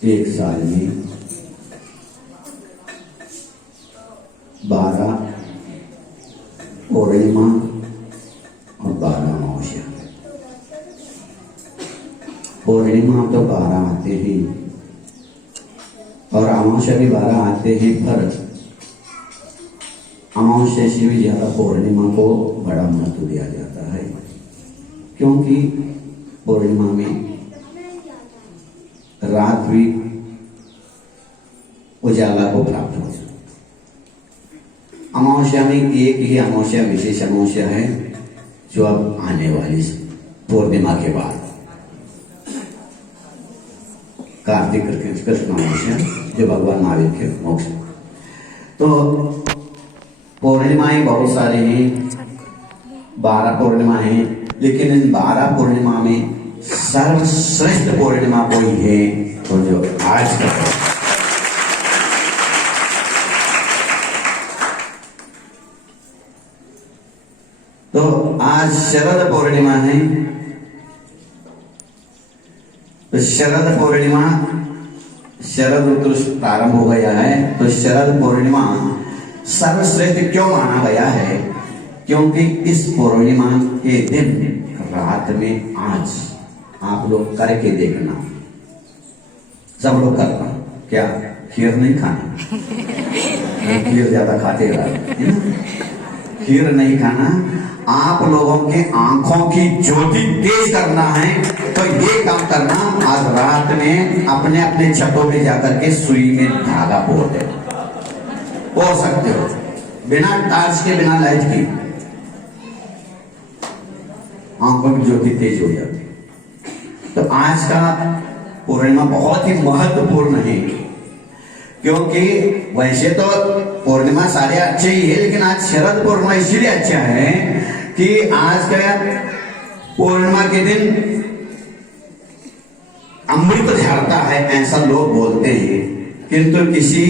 एक साल में 12 पूर्णिमा और 12 अमावस्या। पूर्णिमा तो 12 आते ही और अमावस्या भी 12 आते ही, पर अमावस्या से भी ज्यादा पूर्णिमा को बड़ा महत्व दिया जाता है, क्योंकि पूर्णिमा में रात भी उजाला को प्राप्त हो जाता। अमावस्या में एक ही अमावस्या विशेष अमावस्या है जो अब आने वाली पूर्णिमा के बाद, कार्तिक कृष्ण अमावस्या, जो भगवान महावीर के मोक्ष। तो पूर्णिमाएं बहुत सारी हैं, 12 पूर्णिमा हैं, लेकिन इन 12 पूर्णिमा में सर्वश्रेष्ठ पूर्णिमा कोई है तो जो आज का है। तो आज शरद पूर्णिमा है। तो शरद पूर्णिमा, शरद ऋतु प्रारंभ हो गया है, तो शरद पूर्णिमा सर्वश्रेष्ठ क्यों माना गया है? क्योंकि इस पूर्णिमा के दिन रात में आज आप लोग करके देखना, सब लोग करना, क्या खीर नहीं खाना? खीर ज्यादा खाते हैं, खीर नहीं खाना। आप लोगों के आंखों की ज्योति तेज करना है, तो ये काम करना, आज रात में अपने अपने छतों में जाकर के सुई में धागा पोड़ दे, पोड़ सकते हो, बिना टार्च के, बिना लाइट की, आंखों की ज्योति तेज हो जाती। तो आज का पूर्णिमा बहुत ही महत्वपूर्ण है, क्योंकि वैसे तो पूर्णिमा सारे अच्छे ही है, लेकिन आज शरद पूर्णिमा इसलिए अच्छा है कि आज का पूर्णिमा के दिन अमृत झरता है, ऐसा लोग बोलते हैं। किंतु किसी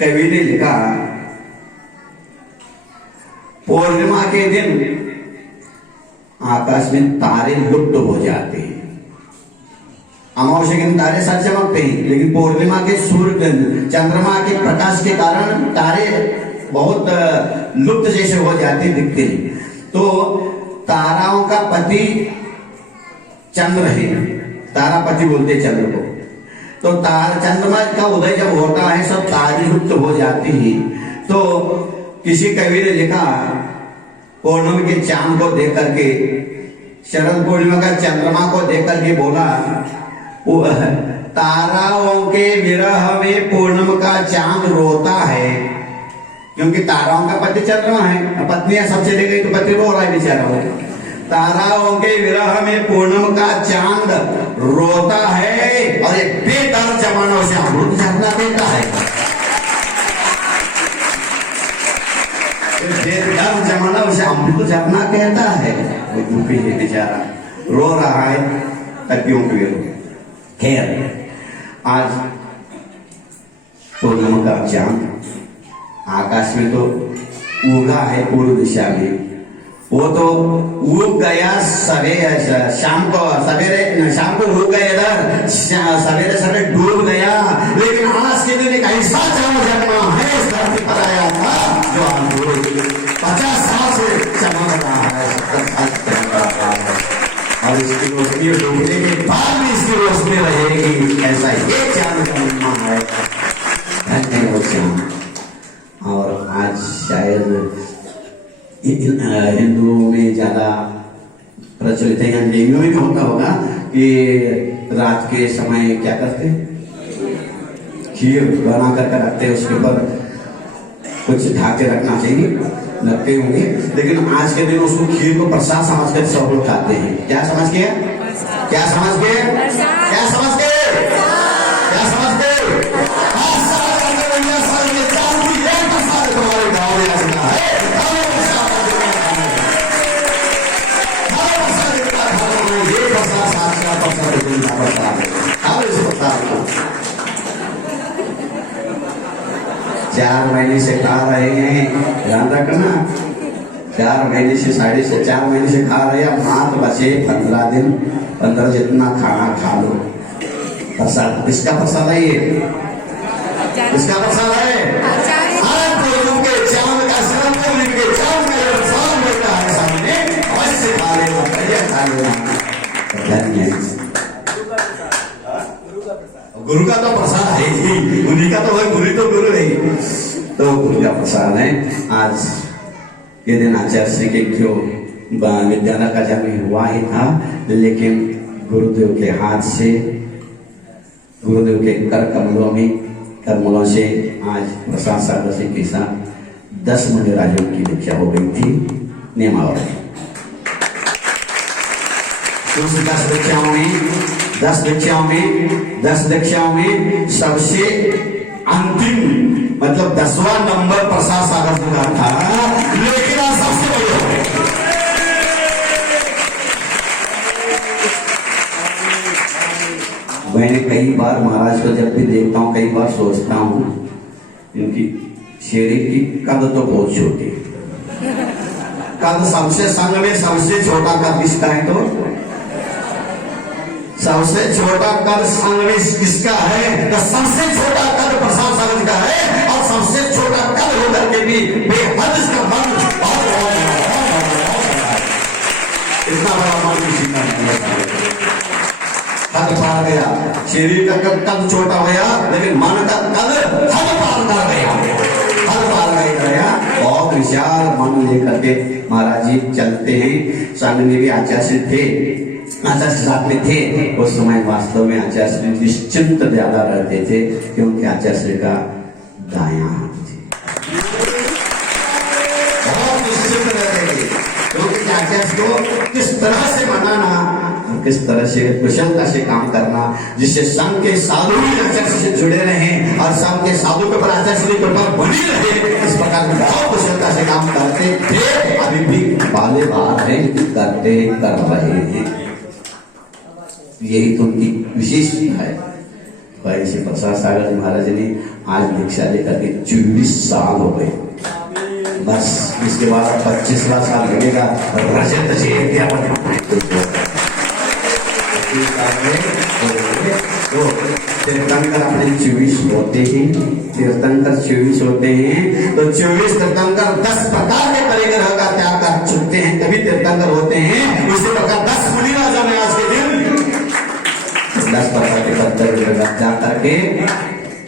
कवि ने लिखा, पूर्णिमा के दिन आकाश में तारे लुप्त हो जाते हैं। अमावस्या के दिन तारे साथ चमकते हैं, लेकिन पूर्णिमा के सूर्य चंद्रमा के प्रकाश के कारण तारे बहुत लुप्त जैसे हो जाते, दिखते हैं। तो ताराओं का पति चंद्र है, तारापति बोलते चंद्र को। तो चंद्रमा का उदय जब होता है, सब तारे लुप्त हो जाते हैं। तो किसी कवि ने लिखा, पूर्णिमा के चांद को देख करके, शरद पूर्णिमा का चंद्रमा को देख करके बोला, ताराओं के विरह में पूर्णिमा का चांद रोता है, क्योंकि ताराओं का पति चंद्रमा है, पत्नियां सब चली गई तो पति रो रहा है बेचारा वो। ताराओं के विरह में पूर्णिमा का चांद रोता है, और एक बेदर्द जमाना उसे अमृत झरना देता है। बेदर्द जमाना उसे अमृत झरना कहता है। वो दुखी है बेचारा, रो रहा है तकियों के। खैर, आज पूर्णिमा का चांद आकाश में तो उगा है पूर्व दिशा में, वो तो उग गया सवेरे, शाम को सवेरे, शाम को उग गया इधर, सवेरे सवेरे डूब गया। लेकिन आज के दिन एक ऐसा चांद जन्मा है इस धरती पर आया था, जो 50 साल से चमक रहा है, 70 साल से चमक रहा है, और इसकी रोशनी डूबने के बाद भी इसकी रोशनी रहेगी। ऐसा ये चांद का निर्माण है, धन्य चांद। और आज शायद हिंदुओं में ज्यादा प्रचलित है, यहाँ जैनों में भी होता होगा कि रात के समय क्या करते, खीर बना करके रखते, उसके ऊपर कुछ ढाके रखना चाहिए, रखते होंगे। लेकिन आज के दिन उसको खीर को प्रसाद समझ कर सब लोग खाते हैं। क्या समझ के? क्या समझ के? क्या समझ के? क्या समझ के? चार महीने से खा रहे हैं, ध्यान रखना, 4 महीने से 4.5 महीने से खा रहे हैं। मात बचे 15 दिन, 15 जितना खाना खा लो, प्रसाद किसका प्रसाद है? ये किसका प्रसाद है? हर गुरु के चरण का शरण गुरु के चरण का प्रसाद मिलता है सामने, अवश्य खा लेना, खा लेना। गुरु का तो प्रसाद है ही, उन्हीं का तो है, गुरु तो गुरु है, तो गुरु का प्रसाद है। आज ये दिन आचार्य श्री के क्यों विद्यालय का जन्म हुआ ही था, लेकिन गुरुदेव के हाथ से, गुरुदेव के कर कमलों से आज प्रसाद सागर से के साथ 10 मुंडेराजों की दीक्षा हो गई थी नियमावली। 10 दीक्षाओं में सबसे अंतिम मतलब 10वां नंबर प्रसाद सागर का था, लेकिन आज सबसे बड़ी हो गई। मैंने कई बार महाराज को जब भी देखता हूँ, कई बार सोचता हूँ इनकी शेरी की कद तो बहुत छोटी, कद सबसे संग में सबसे छोटा कद किसका है? तो सबसे छोटा कद संग में किसका है? तो सबसे छोटा कद प्रसाद सागर का है, और सबसे छोटा कद होकर के भी बेहद इसका मन इतना बड़ा मन किसी का नहीं है। हद पार गया, शरीर का कद छोटा हो गया, लेकिन मन का कद हद पार कर गया, हद पार गया। बहुत विशाल मन लेकर के महाराज जी चलते हैं। संग में भी आचार्य थे, आचार्य साथ में थे। उस समय वास्तव में आचार्य निश्चिंत ज्यादा रहते थे, क्योंकि आचार्य का दायां हाथ थे, बहुत निश्चिंत रहते थे, क्योंकि आचार्य को किस तरह से मनाना, किस तरह से कुशलता से काम करना, जिससे संघ के साधु भी आचार्य से जुड़े रहे और संघ के साधु के ऊपर आचार्य की कृपा बनी रहे, इस प्रकार बहुत कुशलता से काम करते थे। अभी भी बाले बाहर हैं, करते कर रहे हैं, यही तो उनकी विशेषता है। ऐसे प्रसाद सागर महाराज ने आज दीक्षा लेकर के 24 साल हो गए, बस इसके बाद 25वां साल लगेगा रजत तो तीर्थंकर अपने 24 होते हैं, तीर्थंकर 24 होते हैं, तो 24 तीर्थंकर 10 प्रकार के परिग्रह का त्याग कर चुके हैं, तभी तीर्थंकर होते हैं। उसी प्रकार 10 मुनिराजा ने आज के दिन 10 प्रकार के कर्तव्य जा करके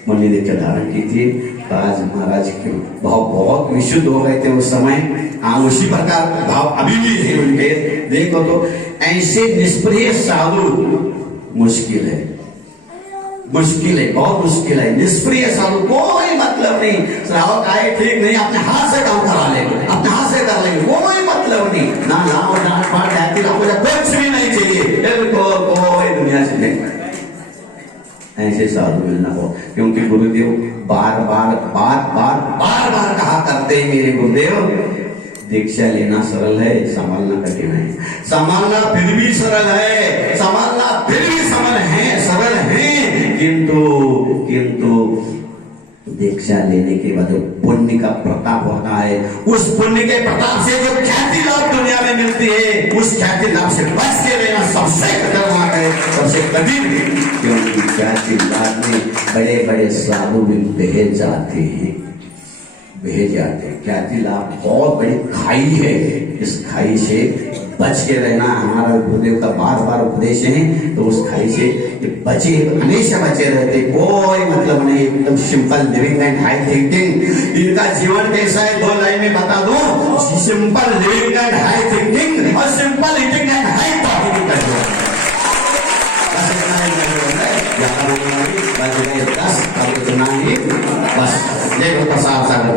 मुनि दीक्षा धारण की थी। आज महाराज के बहुत विशुद्ध हो गए थे उस समय। उसी प्रकार भाव अभी भी है उनके। देखो तो ऐसे निष्प्रिय साधु मुश्किल है, बहुत मुश्किल है। निष्प्रिय साधु कोई मतलब नहीं, श्रावक आए ठीक नहीं, अपने हाथ से काम करा लेंगे, अपने हाथ से कर लेंगे, कोई मतलब नहीं, ना लाओ डांट पाट जाती कुछ भी नहीं चाहिए, कोई दुनिया से नहीं। ऐसे साधु मिलना हो, क्योंकि गुरुदेव बार बार कहा करते हैं, मेरे गुरुदेव दीक्षा लेना सरल है, संभालना कठिन है। संभालना फिर भी सरल है, संभालना फिर भी सरल है, किंतु दीक्षा लेने के बाद जो पुण्य का प्रताप होता है, उस पुण्य के प्रताप से जो ख्याति लाभ दुनिया में मिलती है, उस ख्याति लाभ से बच के रहना सबसे खतरनाक है, सबसे कठिन। क्योंकि ख्याति लाभ में बड़े बड़े साधु भी बह जाते हैं। ख्याति लाभ बहुत बड़ी खाई है, इस खाई से बच के रहना हमारा गुरुदेव का बार बार उपदेश है। तो उस खाई से बचे, हमेशा बचे रहते, कोई मतलब नहीं, एकदम simple living and high thinking. इनका जीवन कैसा है 2 लाइन में बता दूं, simple living and high thinking और simple eating and high talking का जीवन। बस प्रसाद सागर